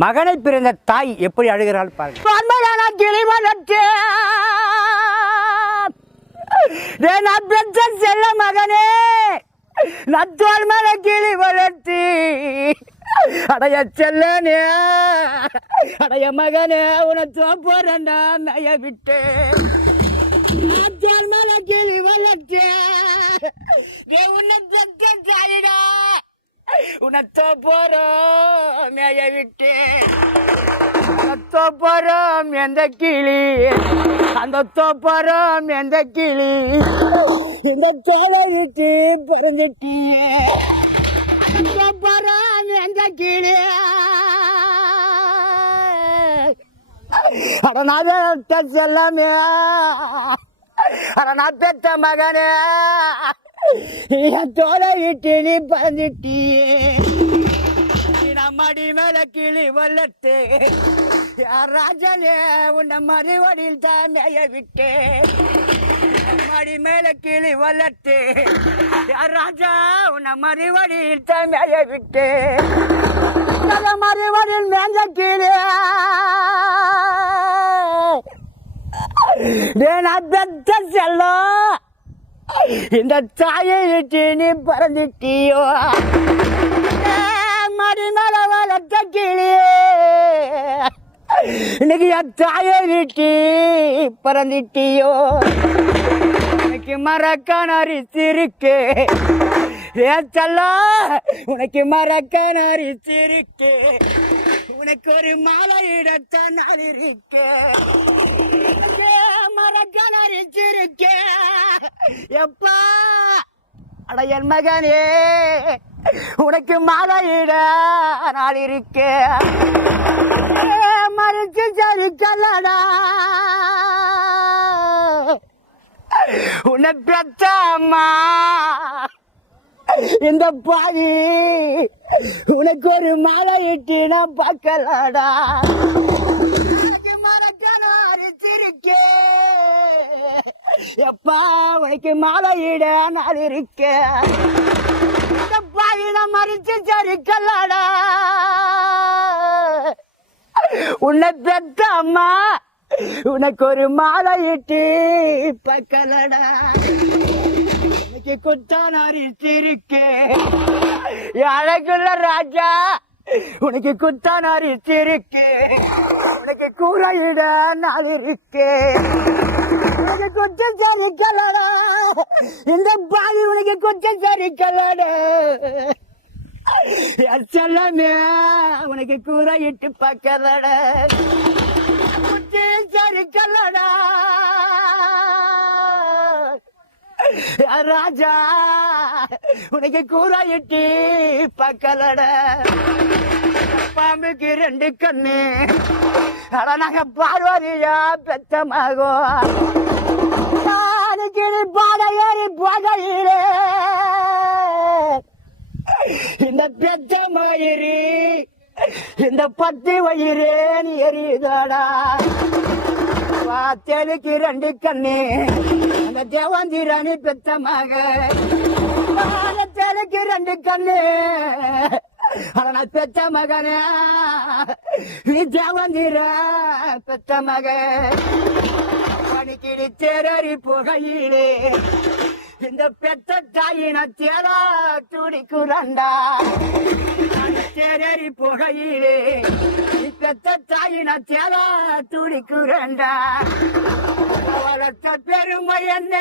மகனை பிறந்த தாய் எப்படி அழுகிறாள் பாருங்க. நான் செல்ல மகனே. நத்தோல் மேல கிளி வளர்த்தி அடைய செல்லனே. அடைய மகனே உனக்கு போறண்டா நய விட்டு. நத்தோல் மன கிளி வளர்த்தே உன்னை தாயிடா. உனத்தோ போறோம் மேய விட்டு உனத்தோ போறோம் எந்த கிளி? அந்த தோப்பறம் எந்த கிளி? இந்த தோலை விட்டு பறந்துட்டு தோப்பறம் எந்த கிளி? அடநாத சொல்லாமே. அடநாத்த மகனே. என் தோலை விட்டு நீ பறந்துட்டியே மடி மேல கிளி வல்லட்டு யார் ராஜனே உன்னை மறுவடியில் தான் நெய்ய விட்டு. மடி மேல கிளி வல்லட்டு யார் ராஜா உன்னை மறுவடியில் தான் நெய்ய விட்டு. நல்ல மறுவடியில் மேஞ்ச கீழே வேணா பெத்த செல்லம். இந்த தாயை விட்டு நீ பறந்துட்டியோ? மடி மேல வளர்த்த கிளியே இன்னைக்கு என் தாயை விட்டு பறந்துட்டியோ? உனக்கு மறக்கான அரிசிருக்கு ஏன் செல்லா உனக்கு மறக்கான அரிசிருக்கு உனக்கு ஒரு மாலை இடத்தான் நான் இருக்கேன் மறக்கான அரிசிருக்கு எப்பா? அட என் மகனே உனக்கு மாலையிட நாள் இருக்க மறுக்கு சரி உனக்கு உன்னை பெத்த அம்மா இந்த பாவி உனக்கு ஒரு மாலை இட்டு நான் பார்க்கலடா. எப்பா உனக்கு மாலையிட நான் இருக்கே. இந்த மறிச்சு சரி கல்லடா உன்னை பெத்த அம்மா உனக்கு ஒரு மாலை இட்டு பக்கலடா உனக்கு குத்தான் அரிச்சிருக்கு அழகுள்ள ராஜா உனக்கு குத்தான் அரிச்சிருக்கு உனக்கு கூரையிட நாள் இருக்கு உனக்கு கொஞ்சம் சரி கலடா இந்த பாவி உனக்கு கொஞ்சம் சரி கலடா என் உனக்கு கூரை இட்டு ராஜா உனக்கு கூரை இட்டு பக்கலட பாம்புக்கு ரெண்டு கண்ணு. அட நாங்க பார்வதியா பெத்தமாக நாளைக்கு பாட ஏறி போகையிலே இந்த பெத்த மயிறு இந்த பத்து வயிறு எரிதாடா எரியுதாடா. ரெண்டு கண்ணு. அந்த தேவந்திராணி பெத்த மக. வாழத்தேலுக்கு ரெண்டு கண்ணு. ஆனா பெத்த மகனே. நீ தேவந்திரா பெத்த மக. பணிக்கிடி தேரறி புகையிலே. இந்த பெத்த தாயின தேரா துடிக்குறண்டா தேரறி புகையிலே. நீ பெத்த தாயின தேரா துடிக்குறண்டா பெருமை என்ன?